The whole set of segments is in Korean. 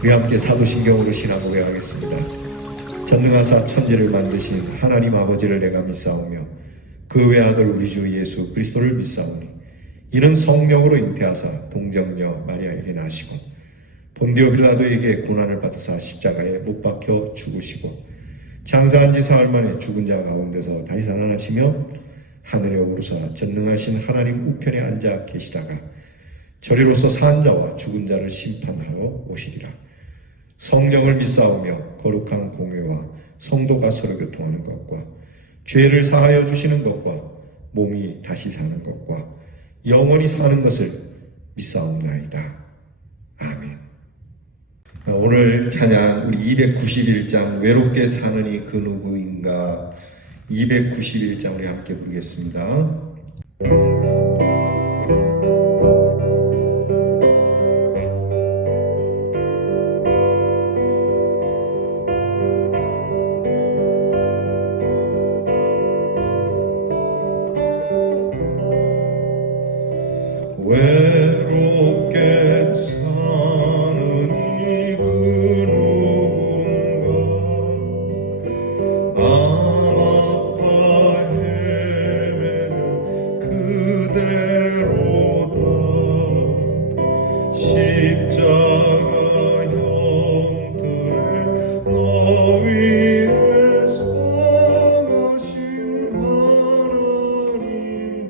우리 함께 사도신경으로 신앙 고백하겠습니다. 전능하사 천지를 만드신 하나님 아버지를 내가 믿사오며 그 외아들 우리 주 예수 그리스도를 믿사오니 이는 성령으로 잉태하사 동정녀 마리아에게 나시고 본디오 빌라도에게 고난을 받으사 십자가에 못 박혀 죽으시고 장사한 지 사흘 만에 죽은 자 가운데서 다시 살아나시며 하늘에 오르사 전능하신 하나님 우편에 앉아 계시다가 저리로서 산 자와 죽은 자를 심판하러 오시리라. 성령을 믿사오며 거룩한 공회와 성도가 서로 교통하는 것과 죄를 사하여 주시는 것과 몸이 다시 사는 것과 영원히 사는 것을 믿사옵나이다. 아멘. 오늘 찬양 우리 291장 외롭게 사느니 그 누구인가 291장 우리 함께 부르겠습니다. 외롭게 사느니 그 누군가 마음 아파 헤매는 그대로다. 십자가 형틀에 너 위에 상하신 하나님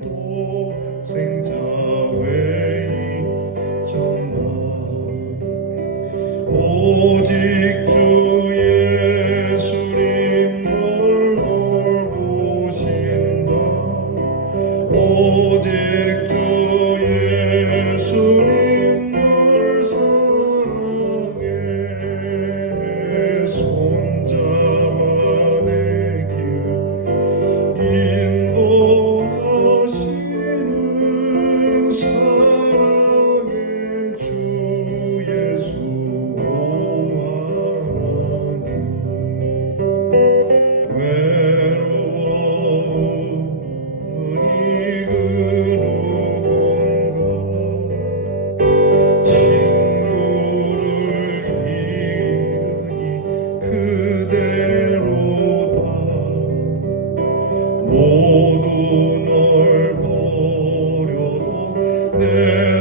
독생자 오직 주 예수님 널 돌보신다. 오직 주 예수님 널 사랑해. 손잡아 내 길 인도하시는 사랑의 주 예수 모두 널 버려도 내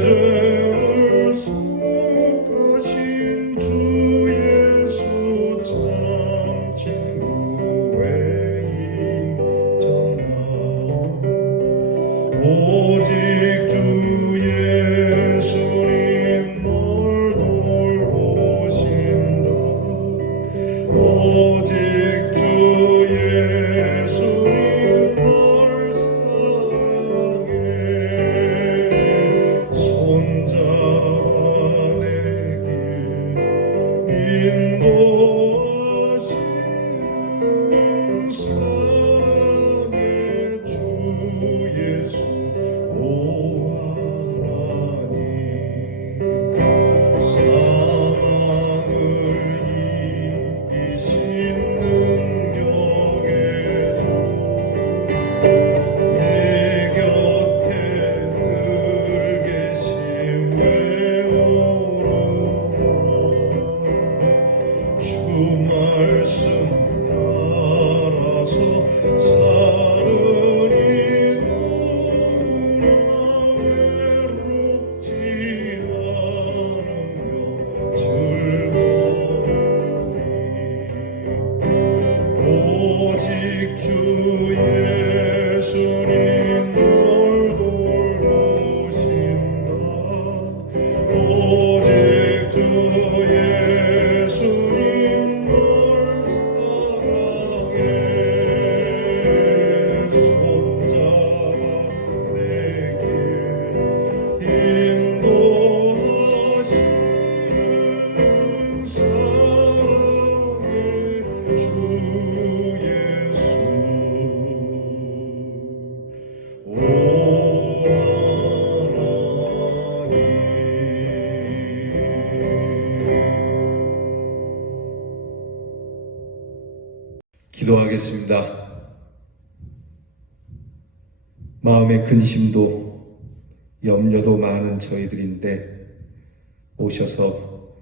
죄를 속하신 주 예수 참 친구 외에 있잖아. 오직 주 예수님 널 돌보신다. 오직 주 예수님 인도하시는 사랑의 주 예수 오 하나님. 사망을 이기신 능력의 주 내 곁에 늘 계심 외우르나 주 말씀 따라서 사르니 누구나 외롭지 않으며 즐거우리. 오직 주 예수님 널 돌보신다. 오직 주 예수님 널 사랑해. 손잡아 내 길 인도하시는 사랑의 주 예수 오 하나님. 기도하겠습니다. 마음의 근심도 염려도 많은 저희들인데 오셔서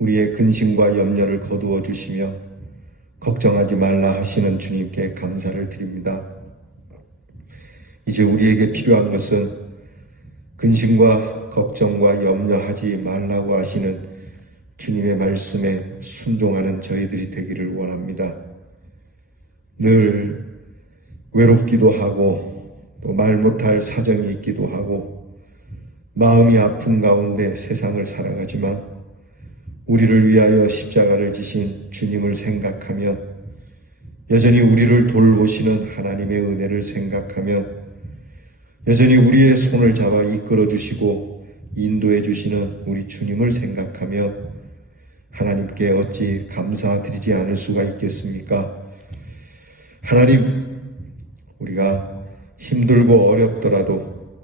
우리의 근심과 염려를 거두어 주시며 걱정하지 말라 하시는 주님께 감사를 드립니다. 이제 우리에게 필요한 것은 근심과 걱정과 염려하지 말라고 하시는 주님의 말씀에 순종하는 저희들이 되기를 원합니다. 늘 외롭기도 하고 또 말 못할 사정이 있기도 하고 마음이 아픈 가운데 세상을 살아가지만 우리를 위하여 십자가를 지신 주님을 생각하며 여전히 우리를 돌보시는 하나님의 은혜를 생각하며 여전히 우리의 손을 잡아 이끌어 주시고 인도해 주시는 우리 주님을 생각하며 하나님께 어찌 감사드리지 않을 수가 있겠습니까? 하나님, 우리가 힘들고 어렵더라도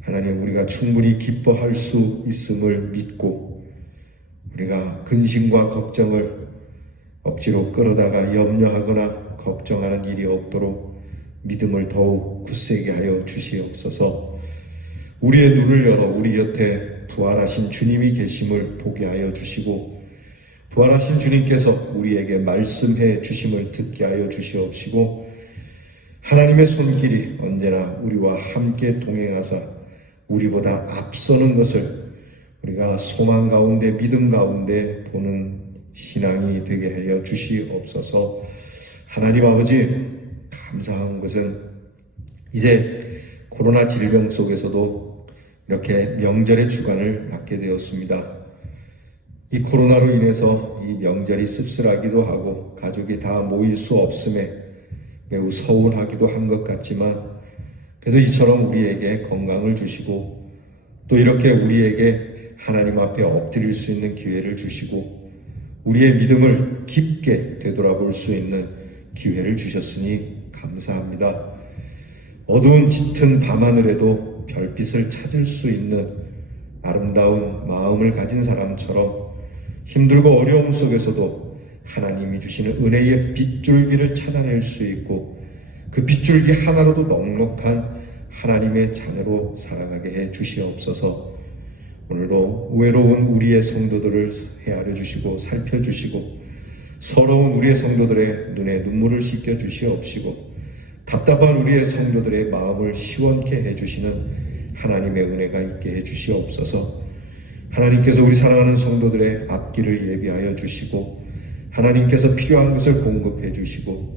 하나님, 우리가 충분히 기뻐할 수 있음을 믿고 우리가 근심과 걱정을 억지로 끌어다가 염려하거나 걱정하는 일이 없도록 믿음을 더욱 굳세게 하여 주시옵소서. 우리의 눈을 열어 우리 곁에 부활하신 주님이 계심을 보게 하여 주시고 부활하신 주님께서 우리에게 말씀해 주심을 듣게 하여 주시옵시고 하나님의 손길이 언제나 우리와 함께 동행하사 우리보다 앞서는 것을 우리가 소망 가운데 믿음 가운데 보는 신앙이 되게 하여 주시옵소서. 하나님 아버지, 감사한 것은 이제 코로나 질병 속에서도 이렇게 명절의 주간을 맞게 되었습니다. 이 코로나로 인해서 이 명절이 씁쓸하기도 하고 가족이 다 모일 수 없음에 매우 서운하기도 한 것 같지만 그래도 이처럼 우리에게 건강을 주시고 또 이렇게 우리에게 하나님 앞에 엎드릴 수 있는 기회를 주시고 우리의 믿음을 깊게 되돌아볼 수 있는 기회를 주셨으니 감사합니다. 어두운 짙은 밤하늘에도 별빛을 찾을 수 있는 아름다운 마음을 가진 사람처럼 힘들고 어려움 속에서도 하나님이 주시는 은혜의 빗줄기를 찾아낼 수 있고 그 빗줄기 하나로도 넉넉한 하나님의 자녀로 살아가게 해 주시옵소서. 오늘도 외로운 우리의 성도들을 헤아려 주시고 살펴주시고 서러운 우리의 성도들의 눈에 눈물을 씻겨 주시옵시고 답답한 우리의 성도들의 마음을 시원케 해주시는 하나님의 은혜가 있게 해주시옵소서. 하나님께서 우리 사랑하는 성도들의 앞길을 예비하여 주시고 하나님께서 필요한 것을 공급해 주시고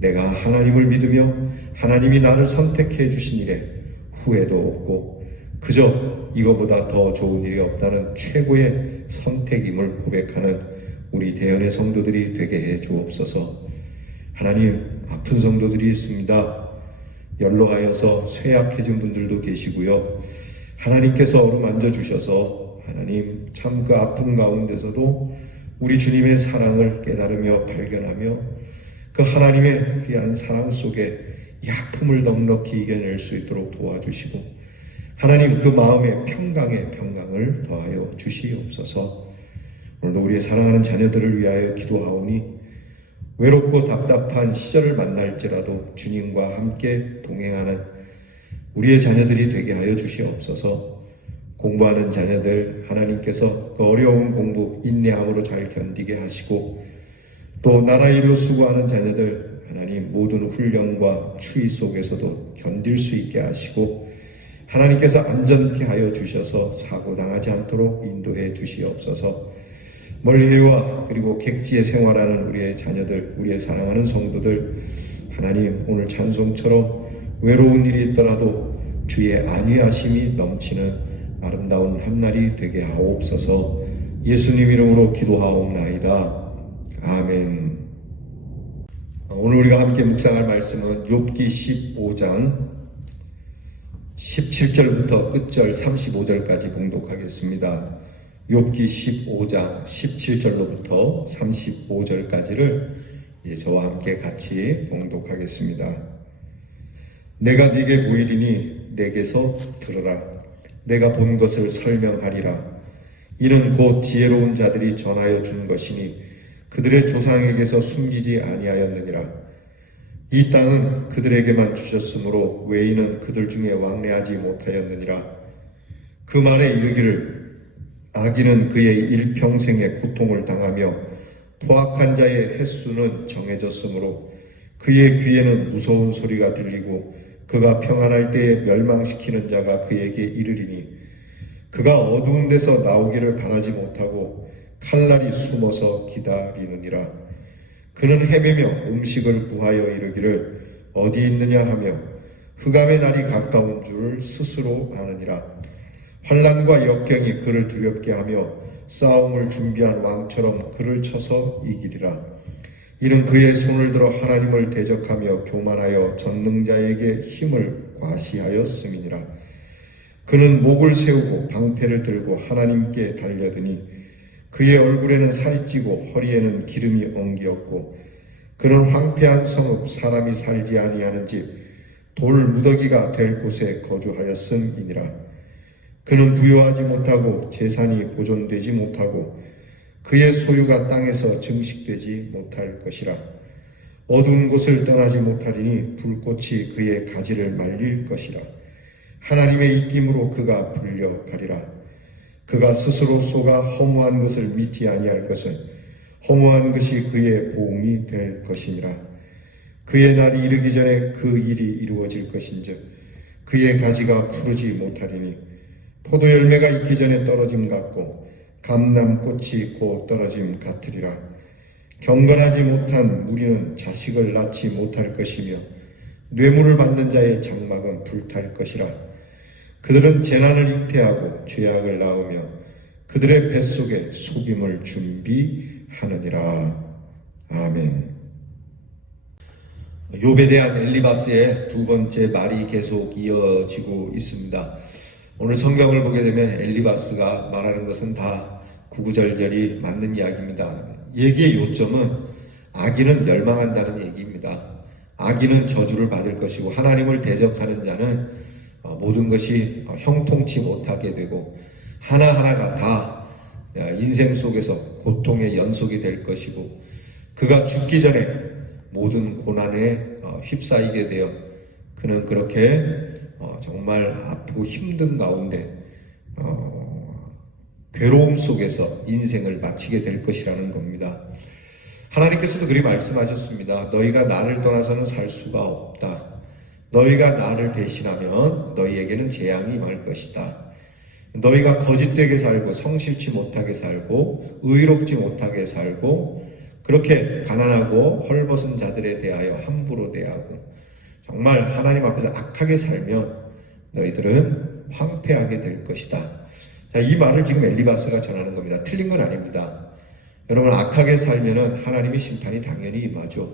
내가 하나님을 믿으며 하나님이 나를 선택해 주신 일에 후회도 없고 그저 이거보다 더 좋은 일이 없다는 최고의 선택임을 고백하는 우리 대연의 성도들이 되게 해 주옵소서. 하나님, 아픈 성도들이 있습니다. 연로하여서 쇠약해진 분들도 계시고요. 하나님께서 어루만져 주셔서 하나님 참 그 아픈 가운데서도 우리 주님의 사랑을 깨달으며 발견하며 그 하나님의 귀한 사랑 속에 이 아픔을 넉넉히 이겨낼 수 있도록 도와주시고 하나님 그 마음의 평강을 더하여 주시옵소서. 오늘도 우리의 사랑하는 자녀들을 위하여 기도하오니 외롭고 답답한 시절을 만날지라도 주님과 함께 동행하는 우리의 자녀들이 되게 하여 주시옵소서. 공부하는 자녀들 하나님께서 그 어려운 공부 인내함으로 잘 견디게 하시고 또 나라 일로 수고하는 자녀들 하나님 모든 훈련과 추위 속에서도 견딜 수 있게 하시고 하나님께서 안전케 하여 주셔서 사고당하지 않도록 인도해 주시옵소서. 멀리와 그리고 객지에 생활하는 우리의 자녀들, 우리의 사랑하는 성도들 하나님 오늘 찬송처럼 외로운 일이 있더라도 주의 안위하심이 넘치는 아름다운 한날이 되게 하옵소서. 예수님 이름으로 기도하옵나이다. 아멘. 오늘 우리가 함께 묵상할 말씀은 욥기 15장 17절부터 끝절 35절까지 봉독하겠습니다. 욥기 15장 17절로부터 35절까지를 이제 저와 함께 같이 봉독하겠습니다. 내가 네게 보이리니 내게서 들으라. 내가 본 것을 설명하리라. 이는 곧 지혜로운 자들이 전하여 준 것이니 그들의 조상에게서 숨기지 아니하였느니라. 이 땅은 그들에게만 주셨으므로 외인은 그들 중에 왕래하지 못하였느니라. 그 말에 이르기를 악인은 그의 일평생의 고통을 당하며 포악한 자의 횟수는 정해졌으므로 그의 귀에는 무서운 소리가 들리고 그가 평안할 때에 멸망시키는 자가 그에게 이르리니 그가 어두운 데서 나오기를 바라지 못하고 칼날이 숨어서 기다리느니라. 그는 헤매며 음식을 구하여 이르기를 어디 있느냐 하며 흑암의 날이 가까운 줄 스스로 아느니라. 환난과 역경이 그를 두렵게 하며 싸움을 준비한 왕처럼 그를 쳐서 이기리라. 이는 그의 손을 들어 하나님을 대적하며 교만하여 전능자에게 힘을 과시하였음이니라. 그는 목을 세우고 방패를 들고 하나님께 달려드니 그의 얼굴에는 살이 찌고 허리에는 기름이 엉기었고 그는 황폐한 성읍 사람이 살지 아니하는 집 돌 무더기가 될 곳에 거주하였음이니라. 그는 부유하지 못하고 재산이 보존되지 못하고 그의 소유가 땅에서 증식되지 못할 것이라. 어두운 곳을 떠나지 못하리니 불꽃이 그의 가지를 말릴 것이라. 하나님의 입김으로 그가 불려가리라. 그가 스스로 쏘가 허무한 것을 믿지 아니할 것은 허무한 것이 그의 보응이 될 것이니라. 그의 날이 이르기 전에 그 일이 이루어질 것인즉 그의 가지가 푸르지 못하리니 포도 열매가 익기 전에 떨어짐 같고 감람꽃이 곧 떨어짐 같으리라. 경건하지 못한 무리는 자식을 낳지 못할 것이며 뇌물을 받는 자의 장막은 불탈 것이라. 그들은 재난을 잉태하고 죄악을 낳으며 그들의 뱃속에 속임을 준비하느니라. 아멘. 욥에 대한 엘리바스의 두 번째 말이 계속 이어지고 있습니다. 오늘 성경을 보게 되면 엘리바스가 말하는 것은 다 구구절절이 맞는 이야기입니다. 얘기의 요점은 악인은 멸망한다는 얘기입니다. 악인은 저주를 받을 것이고 하나님을 대적하는 자는 모든 것이 형통치 못하게 되고 하나하나가 다 인생 속에서 고통의 연속이 될 것이고 그가 죽기 전에 모든 고난에 휩싸이게 되어 그는 그렇게 정말 아프고 힘든 가운데 괴로움 속에서 인생을 마치게 될 것이라는 겁니다. 하나님께서도 그리 말씀하셨습니다. 너희가 나를 떠나서는 살 수가 없다. 너희가 나를 대신하면 너희에게는 재앙이 임할 것이다. 너희가 거짓되게 살고 성실치 못하게 살고 의롭지 못하게 살고 그렇게 가난하고 헐벗은 자들에 대하여 함부로 대하고 정말 하나님 앞에서 악하게 살면 너희들은 황폐하게 될 것이다. 자, 이 말을 지금 엘리바스가 전하는 겁니다. 틀린 건 아닙니다. 여러분 악하게 살면은 하나님의 심판이 당연히 임하죠.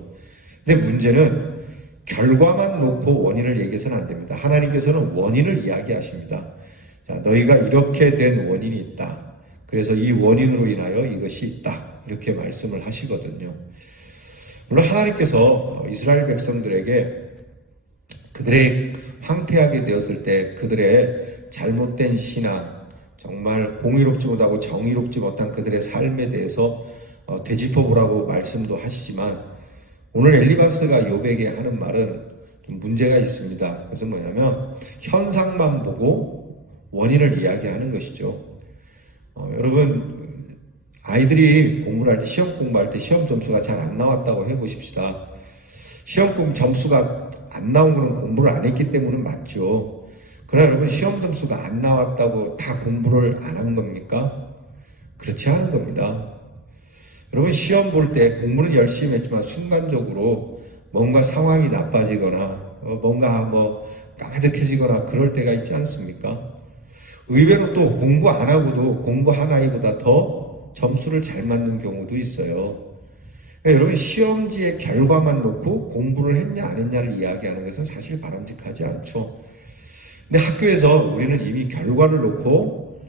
근데 문제는 결과만 놓고 원인을 얘기해서는 안 됩니다. 하나님께서는 원인을 이야기하십니다. 자, 너희가 이렇게 된 원인이 있다. 그래서 이 원인으로 인하여 이것이 있다. 이렇게 말씀을 하시거든요. 물론 하나님께서 이스라엘 백성들에게 그들의 황폐하게 되었을 때 그들의 잘못된 신앙, 정말 공의롭지 못하고 정의롭지 못한 그들의 삶에 대해서 되짚어보라고 말씀도 하시지만 오늘 엘리바스가 욥에게 하는 말은 좀 문제가 있습니다. 그것은 뭐냐면 현상만 보고 원인을 이야기하는 것이죠. 여러분 아이들이 공부를 할 때 시험 공부할 때 시험 점수가 잘 안 나왔다고 해보십시다. 시험 점수가 안 나온 거는 공부를 안 했기 때문은 맞죠. 그러나 여러분 시험 점수가 안 나왔다고 다 공부를 안 한 겁니까? 그렇지 않은 겁니다. 여러분 시험 볼 때 공부는 열심히 했지만 순간적으로 뭔가 상황이 나빠지거나 뭔가 까마득해지거나 그럴 때가 있지 않습니까? 의외로 또 공부 안 하고도 공부한 아이보다 더 점수를 잘 맞는 경우도 있어요. 그러니까 여러분 시험지의 결과만 놓고 공부를 했냐 안 했냐를 이야기하는 것은 사실 바람직하지 않죠. 근데 학교에서 우리는 이미 결과를 놓고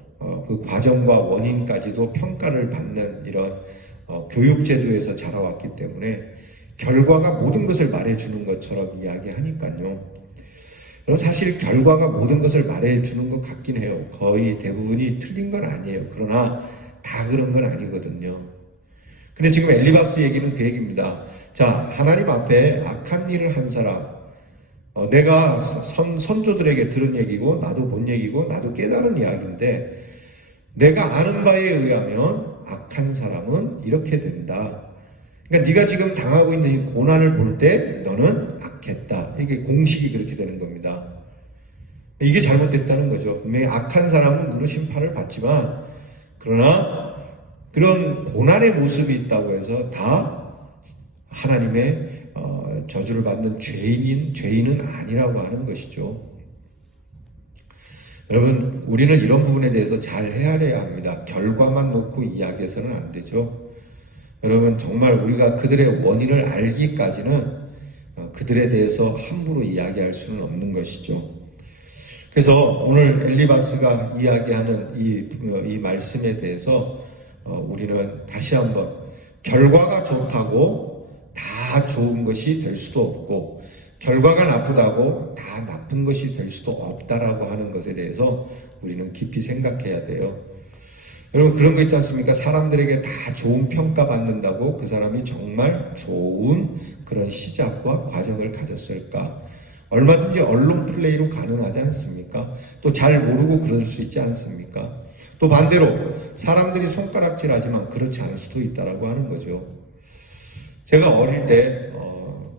그 과정과 원인까지도 평가를 받는 이런 교육제도에서 자라왔기 때문에 결과가 모든 것을 말해주는 것처럼 이야기하니까요. 여러분 사실 결과가 모든 것을 말해주는 것 같긴 해요. 거의 대부분이 틀린 건 아니에요. 그러나 다 그런 건 아니거든요. 근데 지금 엘리바스 얘기는 그 얘기입니다. 자, 하나님 앞에 악한 일을 한 사람, 내가 선조들에게 들은 얘기고 나도 본 얘기고 나도 깨달은 이야기인데 내가 아는 바에 의하면 악한 사람은 이렇게 된다. 그러니까 네가 지금 당하고 있는 이 고난을 볼 때 너는 악했다. 이게 공식이 그렇게 되는 겁니다. 이게 잘못됐다는 거죠. 분명히 악한 사람은 물론 심판을 받지만 그러나 그런 고난의 모습이 있다고 해서 다 하나님의 저주를 받는 죄인은 아니라고 하는 것이죠. 여러분, 우리는 이런 부분에 대해서 잘 헤아려야 합니다. 결과만 놓고 이야기해서는 안 되죠. 여러분, 정말 우리가 그들의 원인을 알기까지는 그들에 대해서 함부로 이야기할 수는 없는 것이죠. 그래서 오늘 엘리바스가 이야기하는 이 말씀에 대해서 우리는 다시 한번 결과가 좋다고 다 좋은 것이 될 수도 없고 결과가 나쁘다고 다 나쁜 것이 될 수도 없다라고 하는 것에 대해서 우리는 깊이 생각해야 돼요. 여러분, 그런 거 있지 않습니까? 사람들에게 다 좋은 평가 받는다고 그 사람이 정말 좋은 그런 시작과 과정을 가졌을까? 얼마든지 언론 플레이로 가능하지 않습니까? 또 잘 모르고 그럴 수 있지 않습니까? 또 반대로 사람들이 손가락질하지만 그렇지 않을 수도 있다라고 하는 거죠. 제가 어릴 때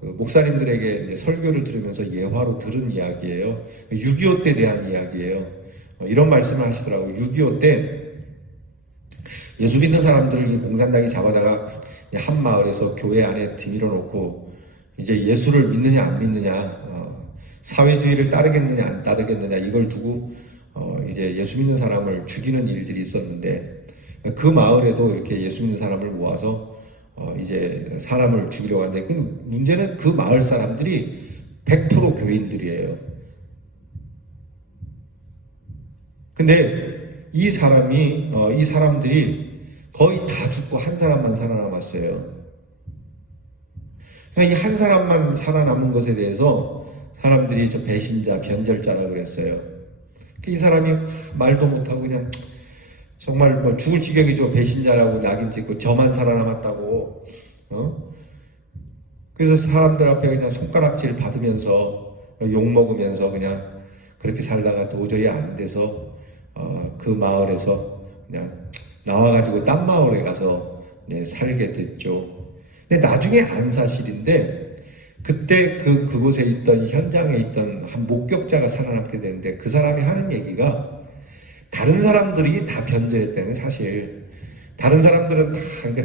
목사님들에게 이제 설교를 들으면서 예화로 들은 이야기예요. 6.25 때 대한 이야기예요. 이런 말씀을 하시더라고요. 6.25 때 예수 믿는 사람들을 공산당이 잡아다가 한 마을에서 교회 안에 뒤밀어 놓고 이제 예수를 믿느냐 안 믿느냐, 사회주의를 따르겠느냐 안 따르겠느냐 이걸 두고 이제 예수 믿는 사람을 죽이는 일들이 있었는데 그 마을에도 이렇게 예수 믿는 사람을 모아서 이제 사람을 죽이려고 하는데 그 문제는 그 마을 사람들이 100% 교인들이에요. 근데 이 사람들이 거의 다 죽고 한 사람만 살아남았어요. 그러니까 이 한 사람만 살아남은 것에 대해서 사람들이 저 배신자, 변절자라고 그랬어요. 이 사람이 말도 못하고 그냥 정말 뭐 죽을 지경이죠. 배신자라고 낙인 찍고 저만 살아남았다고. 그래서 사람들 앞에 그냥 손가락질 받으면서 욕먹으면서 그냥 그렇게 살다가 도저히 안 돼서 그 마을에서 그냥 나와가지고 딴 마을에 가서 살게 됐죠. 근데 나중에 안 사실인데 그때 그곳에 있던 현장에 있던 한 목격자가 살아남게 되는데 그 사람이 하는 얘기가 다른 사람들이 다 변절했다는 사실. 다른 사람들은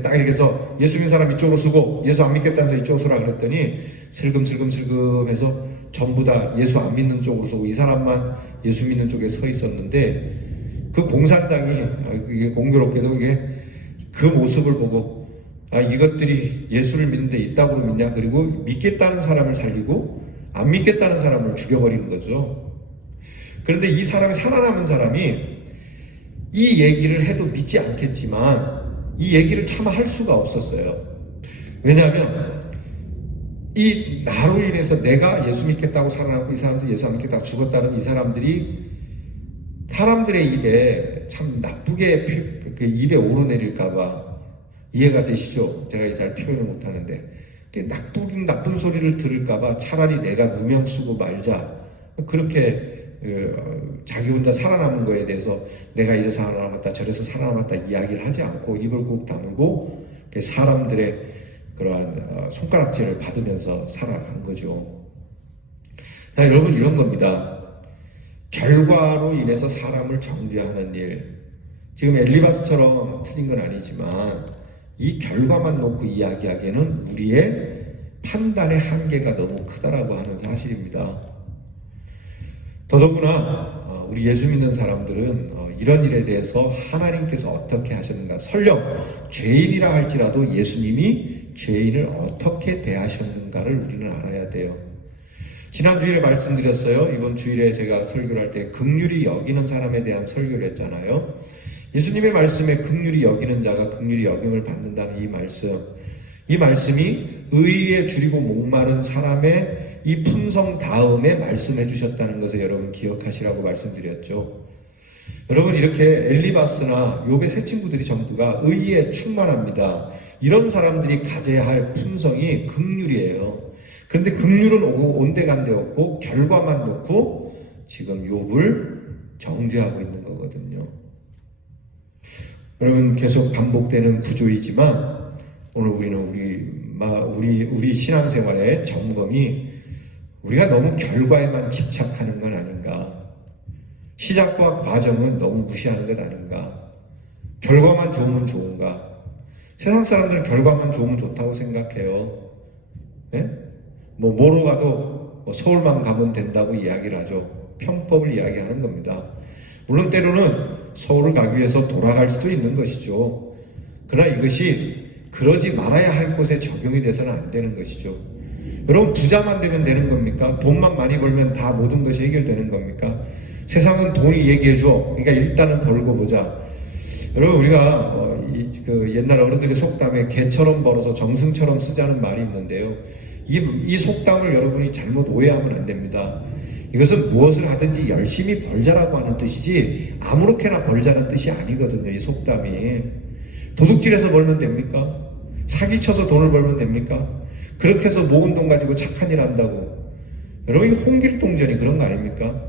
딱 이렇게 해서 예수 믿는 사람 이쪽으로 서고 예수 안 믿겠다는 사람 이쪽으로 서라 그랬더니 슬금슬금 해서 전부 다 예수 안 믿는 쪽으로 서고 이 사람만 예수 믿는 쪽에 서 있었는데 그 공산당이 이게 공교롭게도 이게 그 모습을 보고 이것들이 예수를 믿는 데 있다고 믿냐, 그리고 믿겠다는 사람을 살리고 안 믿겠다는 사람을 죽여버리는 거죠. 그런데 이 사람이 살아남은 사람이 이 얘기를 해도 믿지 않겠지만 이 얘기를 차마 할 수가 없었어요. 왜냐하면 이 나로 인해서 내가 예수 믿겠다고 살아남고 이 사람들이 예수 안 믿겠다고 죽었다는 이 사람들의 입에 참 나쁘게 입에 오르내릴까봐. 이해가 되시죠? 제가 잘 표현을 못하는데 나쁜 소리를 들을까봐 차라리 내가 누명 쓰고 말자, 그렇게 자기 혼자 살아남은 거에 대해서 내가 이래서 살아남았다 저래서 살아남았다 이야기를 하지 않고 입을 꾹 다물고 사람들의 그러한 손가락질을 받으면서 살아간 거죠. 여러분, 이런 겁니다. 결과로 인해서 사람을 정죄하는 일, 지금 엘리바스처럼 틀린 건 아니지만 이 결과만 놓고 이야기하기에는 우리의 판단의 한계가 너무 크다라고 하는 사실입니다. 더더구나 우리 예수 믿는 사람들은 이런 일에 대해서 하나님께서 어떻게 하셨는가, 설령 죄인이라 할지라도 예수님이 죄인을 어떻게 대하셨는가를 우리는 알아야 돼요. 지난 주일에 말씀드렸어요. 이번 주일에 제가 설교를 할 때 긍휼히 여기는 사람에 대한 설교를 했잖아요. 예수님의 말씀에 긍휼히 여기는 자가 긍휼히 여김을 받는다는 이 말씀이 의에 줄이고 목마른 사람의 이 품성 다음에 말씀해 주셨다는 것을 여러분 기억하시라고 말씀드렸죠. 여러분, 이렇게 엘리바스나 욥의 세 친구들이 전부가 의에 충만합니다. 이런 사람들이 가져야 할 품성이 긍휼이에요. 그런데 긍휼은 온데간데 없고 결과만 놓고 지금 욥을 정죄하고 있는 거거든요. 여러분 계속 반복되는 구조이지만 오늘 우리는 우리 신앙생활의 점검이 우리가 너무 결과에만 집착하는 건 아닌가? 시작과 과정은 너무 무시하는 것 아닌가? 결과만 좋으면 좋은가? 세상 사람들은 결과만 좋으면 좋다고 생각해요. 네? 뭐로 가도 서울만 가면 된다고 이야기를 하죠. 평법을 이야기하는 겁니다. 물론 때로는 서울을 가기 위해서 돌아갈 수도 있는 것이죠. 그러나 이것이 그러지 말아야 할 곳에 적용이 돼서는 안 되는 것이죠. 여러분 부자만 되면 되는 겁니까? 돈만 많이 벌면 다 모든 것이 해결되는 겁니까? 세상은 돈이 얘기해줘. 그러니까 일단은 벌고 보자. 여러분 우리가 옛날 어른들의 속담에 개처럼 벌어서 정승처럼 쓰자는 말이 있는데요. 이 속담을 여러분이 잘못 오해하면 안 됩니다. 이것은 무엇을 하든지 열심히 벌자라고 하는 뜻이지 아무렇게나 벌자는 뜻이 아니거든요. 이 속담이. 도둑질해서 벌면 됩니까? 사기쳐서 돈을 벌면 됩니까? 그렇게 해서 모은 돈 가지고 착한 일 한다고. 여러분 이 홍길동전이 그런 거 아닙니까?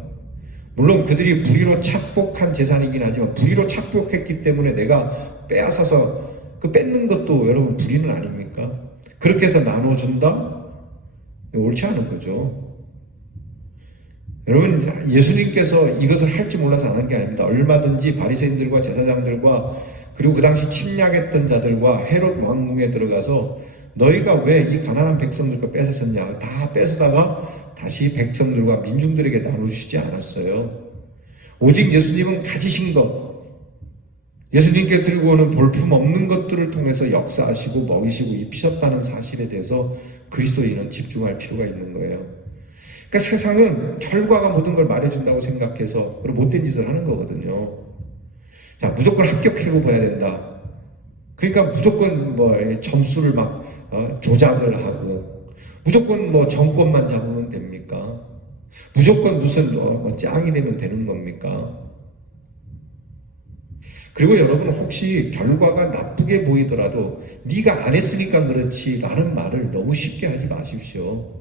물론 그들이 불의로 착복한 재산이긴 하지만 불의로 착복했기 때문에 내가 빼앗아서 그 뺏는 것도 여러분 불의는 아닙니까? 그렇게 해서 나눠준다? 옳지 않은 거죠. 여러분 예수님께서 이것을 할 줄 몰라서 안 한 게 아닙니다. 얼마든지 바리새인들과 제사장들과 그리고 그 당시 침략했던 자들과 헤롯 왕궁에 들어가서 너희가 왜 이 가난한 백성들 거 뺏었냐 다 뺏어다가 다시 백성들과 민중들에게 나누시지 않았어요. 오직 예수님은 가지신 것, 예수님께 들고 오는 볼품 없는 것들을 통해서 역사하시고 먹이시고 입히셨다는 사실에 대해서 그리스도인은 집중할 필요가 있는 거예요. 그러니까 세상은 결과가 모든 걸 말해준다고 생각해서 못된 짓을 하는 거거든요. 자, 무조건 합격하고 봐야 된다. 그러니까 무조건 점수를 막 조작을 하고 무조건 정권만 잡으면 됩니까? 무조건 무슨 짱이 되면 되는 겁니까? 그리고 여러분 혹시 결과가 나쁘게 보이더라도 네가 안 했으니까 그렇지 라는 말을 너무 쉽게 하지 마십시오.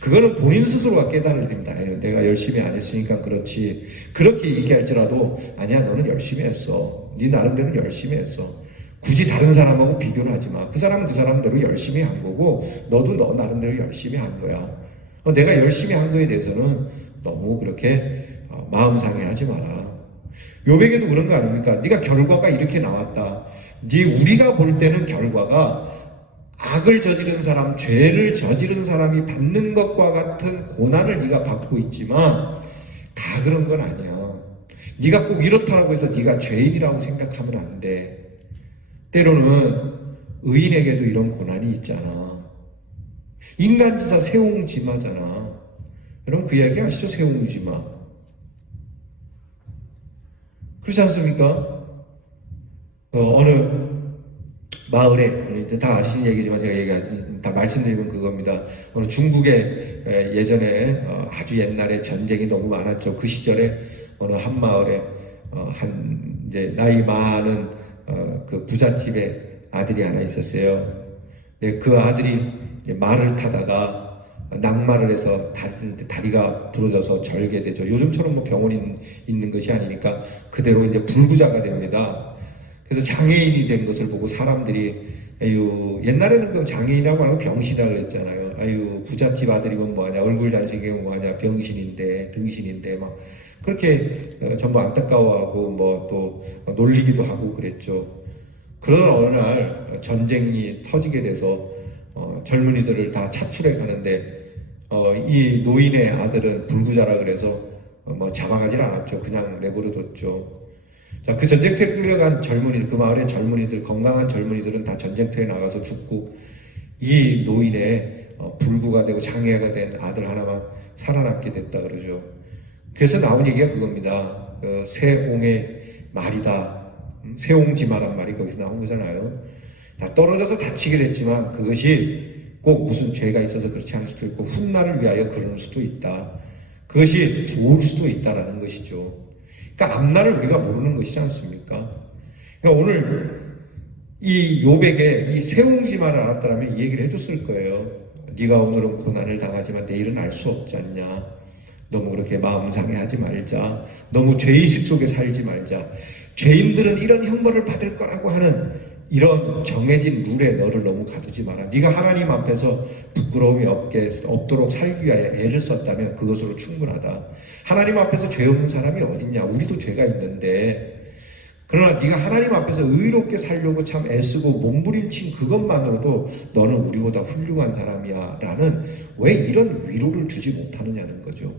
그거는 본인 스스로가 깨달을 일입니다. 내가 열심히 안 했으니까 그렇지. 그렇게 얘기할지라도 아니야 너는 열심히 했어. 네 나름대로 열심히 했어. 굳이 다른 사람하고 비교를 하지 마. 그 사람은 그 사람대로 열심히 한 거고 너도 너 나름대로 열심히 한 거야. 내가 열심히 한 거에 대해서는 너무 그렇게 마음 상해하지 마라. 욥에게도 그런 거 아닙니까? 네가 결과가 이렇게 나왔다. 우리가 볼 때는 결과가 악을 저지른 사람, 죄를 저지른 사람이 받는 것과 같은 고난을 네가 받고 있지만 다 그런 건 아니야. 네가 꼭 이렇다라고 해서 네가 죄인이라고 생각하면 안 돼. 때로는 의인에게도 이런 고난이 있잖아. 인간지사 세옹지마잖아. 여러분 그 이야기 아시죠? 세옹지마. 그렇지 않습니까? 어느 마을에 다 아시는 얘기지만 제가 다 말씀드리면 그겁니다. 어느 중국에 예전에 아주 옛날에 전쟁이 너무 많았죠. 그 시절에 어느 한 마을에 이제 나이 많은 그 부잣집에 아들이 하나 있었어요. 그 아들이 말을 타다가 낙마를 해서 다리가 부러져서 절개되죠. 요즘처럼 병원이 있는 것이 아니니까 그대로 이제 불구자가 됩니다. 그래서 장애인이 된 것을 보고 사람들이 아유 옛날에는 그럼 장애인이라고 하고 병신이라고 그랬잖아요. 아유 부잣집 아들이면 뭐하냐, 얼굴 잘생기면 뭐하냐, 병신인데 등신인데 막 그렇게 전부 안타까워하고 또 놀리기도 하고 그랬죠. 그러던 어느 날 전쟁이 터지게 돼서 젊은이들을 다 차출해 가는데 이 노인의 아들은 불구자라 그래서 잡아가질 않았죠. 그냥 내버려뒀죠. 자, 그 전쟁터에 끌려간 젊은이, 그 마을의 젊은이들, 건강한 젊은이들은 다 전쟁터에 나가서 죽고 이 노인의 불구가 되고 장애가 된 아들 하나만 살아남게 됐다 그러죠. 그래서 나온 얘기가 그겁니다. 세옹의 말이다. 세옹지마란 말이 거기서 나온 거잖아요. 다 떨어져서 다치게 됐지만 그것이 꼭 무슨 죄가 있어서 그렇지 않을 수도 있고 훗날을 위하여 그럴 수도 있다. 그것이 좋을 수도 있다라는 것이죠. 그러니까 앞날을 우리가 모르는 것이지 않습니까? 그러니까 오늘 이 욥에게 이 세옹지마를 알았다면 이 얘기를 해줬을 거예요. 네가 오늘은 고난을 당하지만 내일은 알 수 없지 않냐. 너무 그렇게 마음 상해하지 말자. 너무 죄의식 속에 살지 말자. 죄인들은 이런 형벌을 받을 거라고 하는 이런 정해진 룰에 너를 너무 가두지 마라. 네가 하나님 앞에서 부끄러움이 없도록 살기 위하여 애를 썼다면 그것으로 충분하다. 하나님 앞에서 죄 없는 사람이 어딨냐. 우리도 죄가 있는데, 그러나 네가 하나님 앞에서 의롭게 살려고 참 애쓰고 몸부림친 그것만으로도 너는 우리보다 훌륭한 사람이야 라는 왜 이런 위로를 주지 못하느냐는 거죠.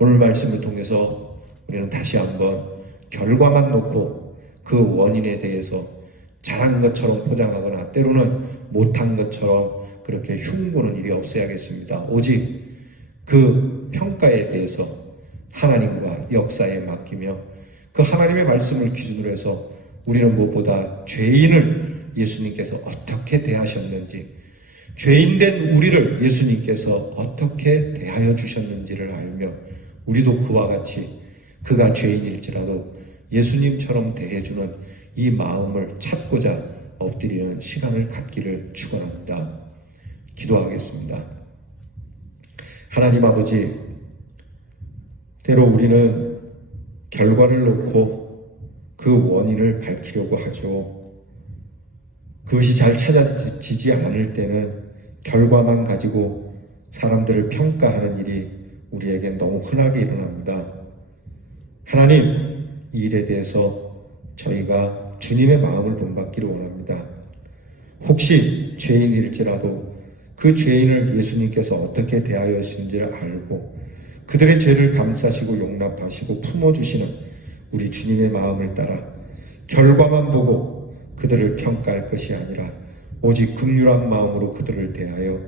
오늘 말씀을 통해서 우리는 다시 한번 결과만 놓고 그 원인에 대해서 잘한 것처럼 포장하거나 때로는 못한 것처럼 그렇게 흉보는 일이 없어야겠습니다. 오직 그 평가에 대해서 하나님과 역사에 맡기며 그 하나님의 말씀을 기준으로 해서 우리는 무엇보다 죄인을 예수님께서 어떻게 대하셨는지, 죄인된 우리를 예수님께서 어떻게 대하여 주셨는지를 알며 우리도 그와 같이 그가 죄인일지라도 예수님처럼 대해주는 이 마음을 찾고자 엎드리는 시간을 갖기를 축원합니다. 기도하겠습니다. 하나님 아버지, 때로 우리는 결과를 놓고 그 원인을 밝히려고 하죠. 그것이 잘 찾아지지 않을 때는 결과만 가지고 사람들을 평가하는 일이 우리에게 너무 흔하게 일어납니다. 하나님, 이 일에 대해서 저희가 주님의 마음을 본받기를 원합니다. 혹시 죄인일지라도 그 죄인을 예수님께서 어떻게 대하였는지를 알고 그들의 죄를 감싸시고 용납하시고 품어주시는 우리 주님의 마음을 따라 결과만 보고 그들을 평가할 것이 아니라 오직 긍휼한 마음으로 그들을 대하여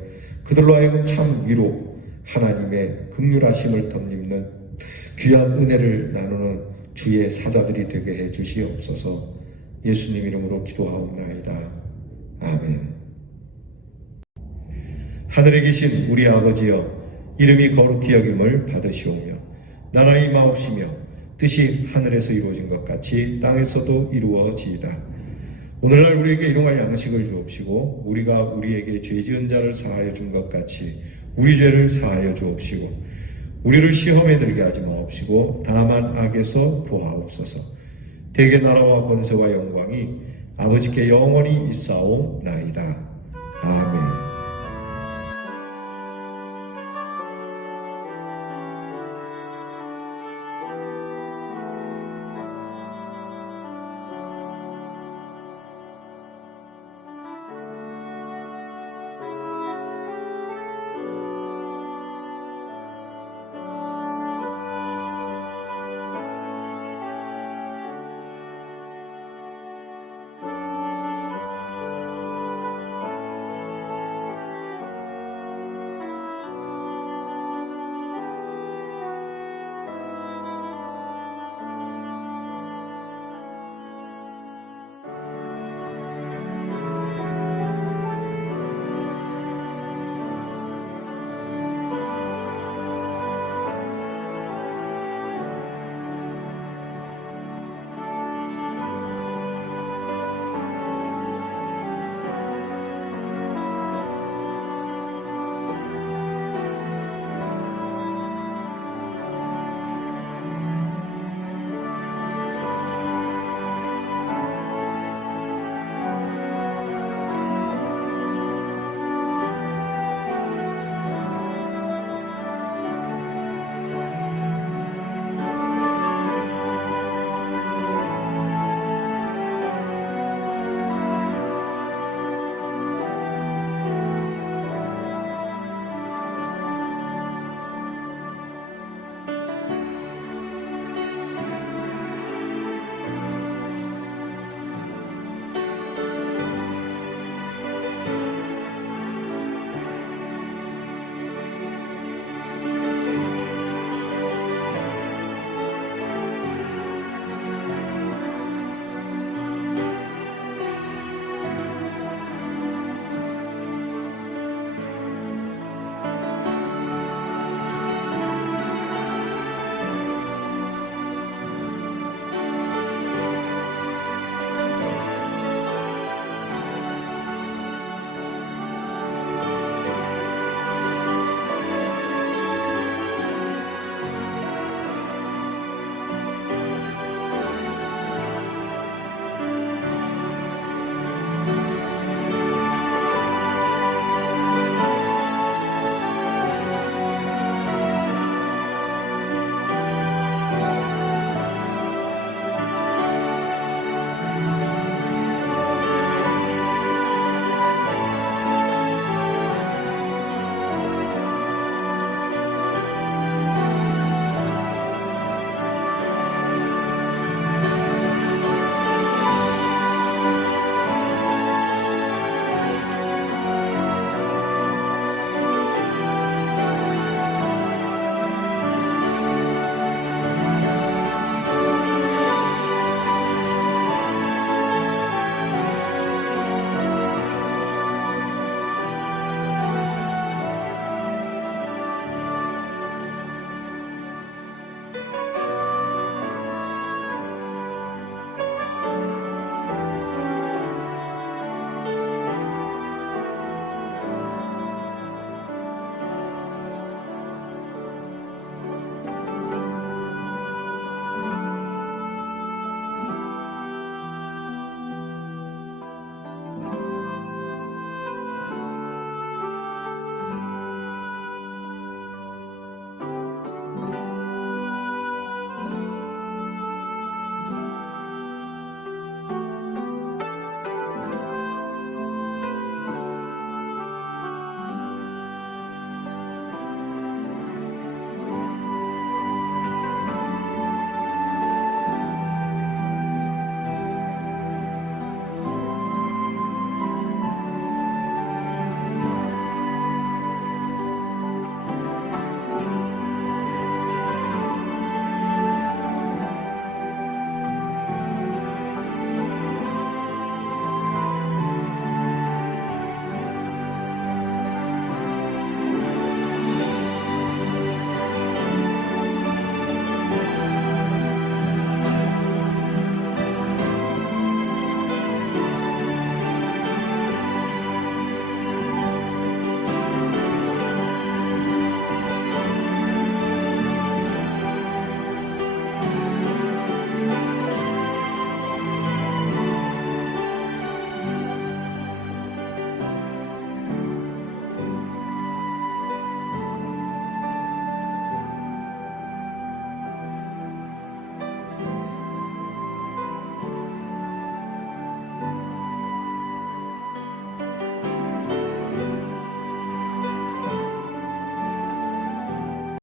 그들로 하여금 참 위로 하나님의 긍휼하심을 덧입는 귀한 은혜를 나누는 주의 사자들이 되게 해 주시옵소서. 예수님 이름으로 기도하옵나이다. 아멘. 하늘에 계신 우리 아버지여, 이름이 거룩히 여김을 받으시오며 나라가 임하옵시며 뜻이 하늘에서 이루어진 것 같이 땅에서도 이루어지이다. 오늘날 우리에게 일용할 양식을 주옵시고 우리가 우리에게 죄 지은 자를 사하여 준 것 같이 우리 죄를 사하여 주옵시고 우리를 시험에 들게 하지 마옵시고 다만 악에서 구하옵소서. 대개 나라와 권세와 영광이 아버지께 영원히 있사옵나이다. 아멘.